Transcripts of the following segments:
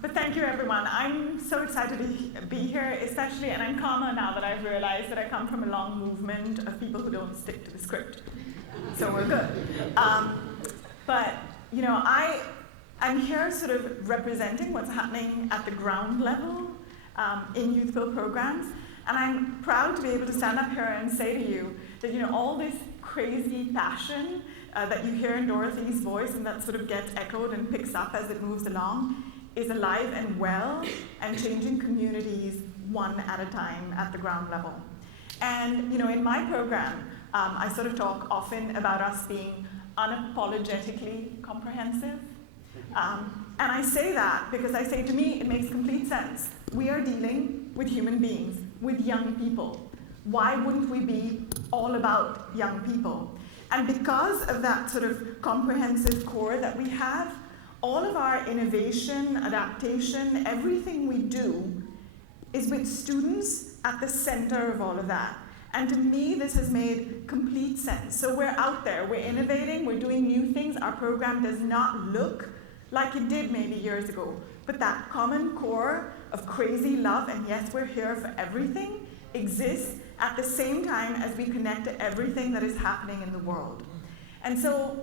But thank you, everyone. I'm so excited to be here, especially, and I'm calmer now that I've realized that I come from a long movement of people who don't stick to the script. So we're good. But, you know, I'm here sort of representing what's happening at the ground level in YouthBuild programs. And I'm proud to be able to stand up here and say to you that, you know, all this crazy passion that you hear in Dorothy's voice and that sort of gets echoed and picks up as it moves along is alive and well and changing communities one at a time at the ground level. And, you know, in my program, I sort of talk often about us being unapologetically comprehensive. And I say that because I say, to me, it makes complete sense. We are dealing with human beings, with young people. Why wouldn't we be all about young people? And because of that sort of comprehensive core that we have, all of our innovation, adaptation, everything we do is with students at the center of all of that. And to me, this has made complete sense. So we're out there, we're innovating, we're doing new things. Our program does not look like it did maybe years ago. But that common core of crazy love, and yes, we're here for everything, exists at the same time as we connect to everything that is happening in the world. And so,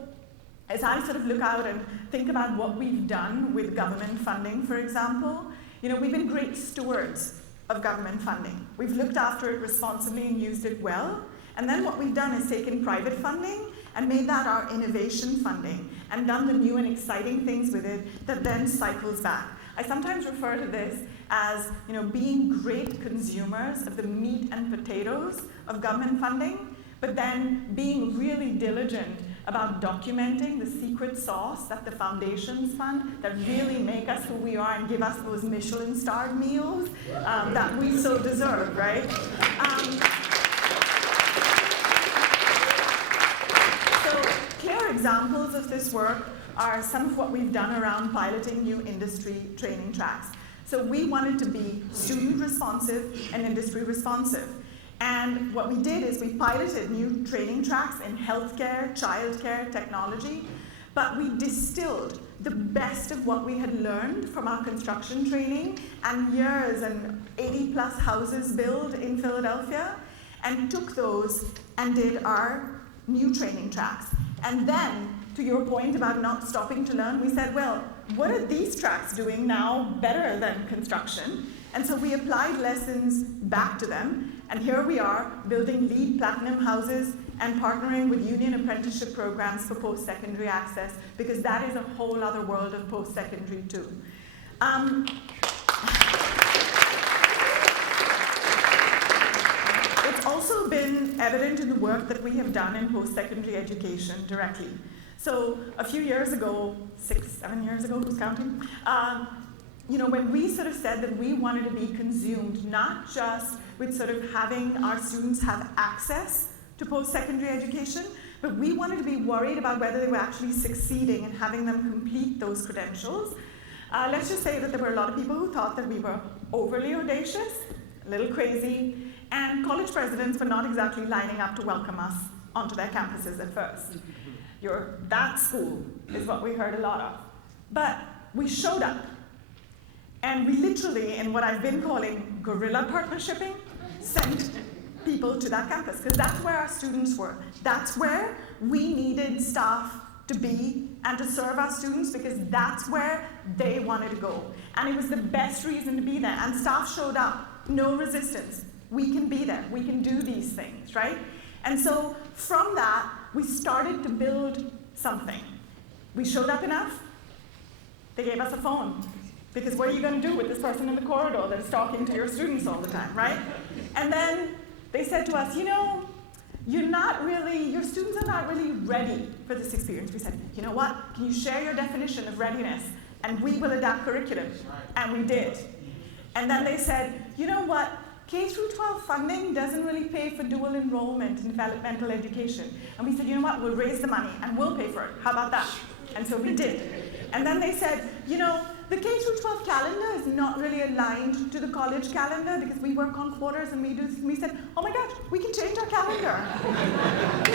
as I sort of look out and think about what we've done with government funding, for example, you know, we've been great stewards of government funding. We've looked after it responsibly and used it well. And then what we've done is taken private funding and made that our innovation funding and done the new and exciting things with it that then cycles back. I sometimes refer to this as, you know, being great consumers of the meat and potatoes of government funding, but then being really diligent about documenting the secret sauce that the foundations fund that really make us who we are and give us those Michelin-starred meals that we so deserve, right? So clear examples of this work are some of what we've done around piloting new industry training tracks. So we wanted to be student responsive and industry responsive. And what we did is we piloted new training tracks in healthcare, childcare, technology, but we distilled the best of what we had learned from our construction training and years and 80+ houses built in Philadelphia, and took those and did our new training tracks. And then, to your point about not stopping to learn, we said, well, what are these tracks doing now better than construction? And so we applied lessons back to them, and here we are building LEED Platinum houses and partnering with union apprenticeship programs for post-secondary access, because that is a whole other world of post-secondary too. It's also been evident in the work that we have done in post-secondary education directly. So a few years ago, 6, 7 years ago, who's counting? You know, when we sort of said that we wanted to be consumed, not just with sort of having our students have access to post-secondary education, but we wanted to be worried about whether they were actually succeeding and having them complete those credentials. Let's just say that there were a lot of people who thought that we were overly audacious, a little crazy, and college presidents were not exactly lining up to welcome us onto their campuses at first. You're that school, is what we heard a lot of. But we showed up. And we literally, in what I've been calling guerrilla partnershiping, sent people to that campus, because that's where our students were. That's where we needed staff to be and to serve our students, because that's where they wanted to go. And it was the best reason to be there. And staff showed up, no resistance. We can be there. We can do these things, right? And so from that, we started to build something. We showed up enough. They gave us a phone. Because what are you going to do with this person in the corridor that's talking to your students all the time, right? And then they said to us, you know, your students are not really ready for this experience. We said, you know what? Can you share your definition of readiness? And we will adapt curriculum. And we did. And then they said, you know what? K-12 funding doesn't really pay for dual enrollment in developmental education. And we said, you know what? We'll raise the money and we'll pay for it. How about that? And so we did. And then they said, you know, the K-12 calendar is not really aligned to the college calendar because we work on quarters and we said, oh my gosh, we can change our calendar.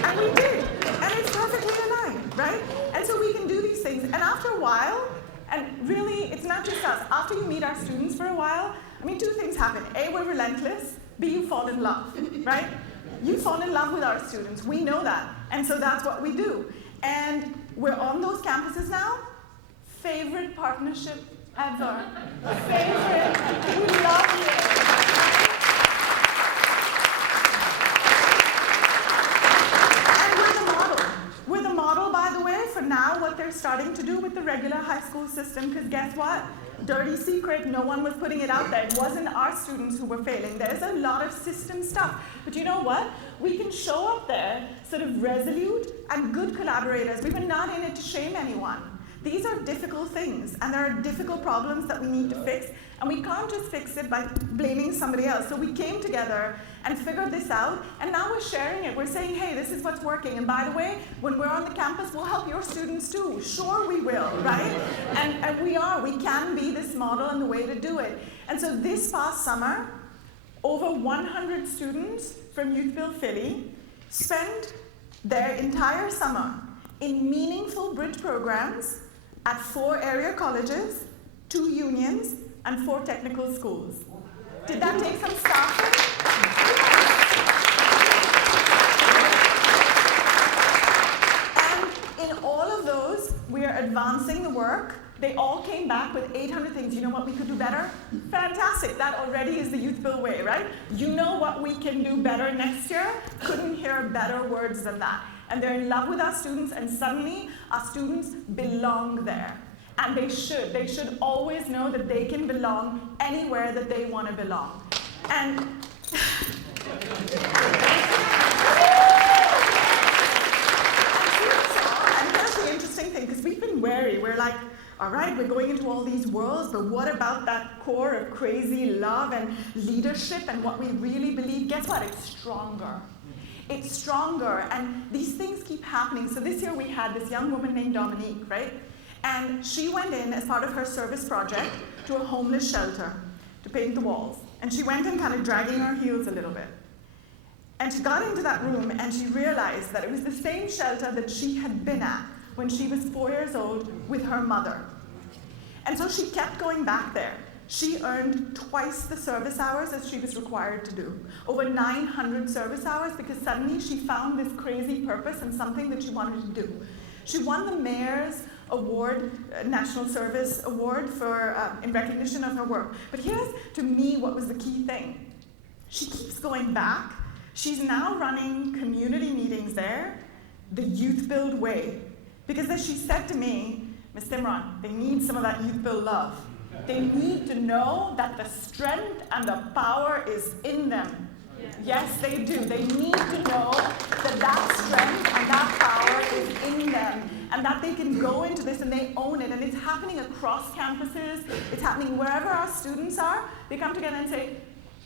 And we did. And it's perfectly aligned, right? And so we can do these things. And after a while, And really, it's not just us. After you meet our students for a while, I mean, two things happen. A, we're relentless. B, you fall in love, right? You fall in love with our students. We know that. And so that's what we do. And we're on those campuses now. Favorite partnership ever. Favorite. We love you. Now what they're starting to do with the regular high school system, because guess what? Dirty secret, no one was putting it out there. It wasn't our students who were failing. There's a lot of system stuff. But you know what? We can show up there sort of resolute and good collaborators. We were not in it to shame anyone. These are difficult things, and there are difficult problems that we need to fix, and we can't just fix it by blaming somebody else. So we came together and figured this out, and now we're sharing it. We're saying, hey, this is what's working, and by the way, when we're on the campus, we'll help your students too. Sure we will, right? And we can be this model and the way to do it. And so this past summer, over 100 students from YouthBuild Philly spent their entire summer in meaningful bridge programs at 4 area colleges, 2 unions, and 4 technical schools. Did that take some staffing? And in all of those, we are advancing the work. They all came back with 800 things. You know what we could do better? Fantastic. That already is the YouthBuild way, right? You know what we can do better next year? Couldn't hear better words than that. And they're in love with our students, and suddenly our students belong there. And they should. They should always know that they can belong anywhere that they want to belong. And here's the interesting thing, because we've been wary. We're like, all right, we're going into all these worlds, but what about that core of crazy love and leadership and what we really believe? Guess what? It's stronger. It's stronger, and these things keep happening. So this year we had this young woman named Dominique, right? And she went in as part of her service project to a homeless shelter to paint the walls. And she went in kind of dragging her heels a little bit. And she got into that room and she realized that it was the same shelter that she had been at when she was 4 years old with her mother. And so she kept going back there. She earned twice the service hours as she was required to do. Over 900 service hours, because suddenly she found this crazy purpose and something that she wanted to do. She won the Mayor's Award, National Service Award for, in recognition of her work. But here's, to me, what was the key thing. She keeps going back. She's now running community meetings there, the YouthBuild way. Because as she said to me, Ms. Simran, they need some of that YouthBuild love. They need to know that the strength and the power is in them. Yes, they do. They need to know that that strength and that power is in them, and that they can go into this and they own it. And it's happening across campuses. It's happening wherever our students are. They come together and say,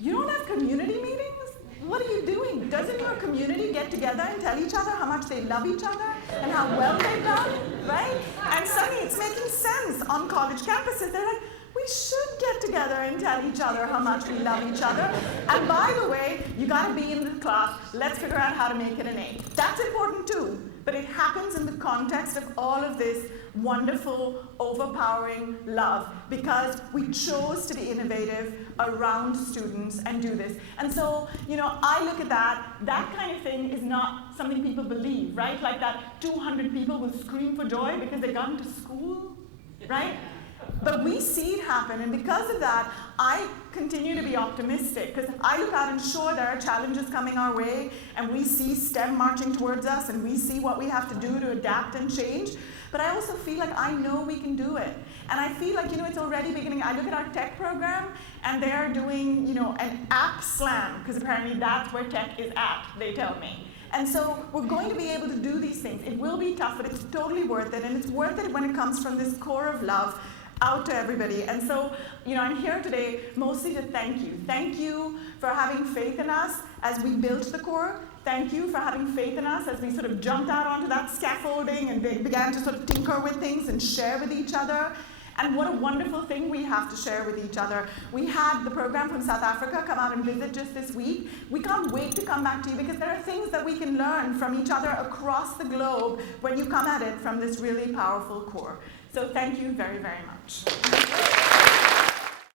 you don't have community meetings? What are you doing? Doesn't your community get together and tell each other how much they love each other and how well they've done, right? And suddenly it's making sense on college campuses. They're like, we should get together and tell each other how much we love each other. And by the way, you gotta be in the class. Let's figure out how to make it an A. That's important too, but it happens in the context of all of this wonderful, overpowering love, because we chose to be innovative around students and do this. And so, you know, I look at that kind of thing is not something people believe, right? Like that 200 people will scream for joy because they got into school, right? But we see it happen, and because of that, I continue to be optimistic, because I look out and sure there are challenges coming our way, and we see STEM marching towards us, and we see what we have to do to adapt and change, but I also feel like I know we can do it. And I feel like, you know, it's already beginning. I look at our tech program, and they're doing, you know, an app slam, because apparently that's where tech is at, they tell me. And so we're going to be able to do these things. It will be tough, but it's totally worth it, and it's worth it when it comes from this core of love out to everybody. And so, you know, I'm here today mostly to thank you. Thank you for having faith in us as we built the core. Thank you for having faith in us as we sort of jumped out onto that scaffolding and began to sort of tinker with things and share with each other. And what a wonderful thing we have to share with each other. We had the program from South Africa come out and visit just this week. We can't wait to come back to you, because there are things that we can learn from each other across the globe when you come at it from this really powerful core. So thank you very, very much.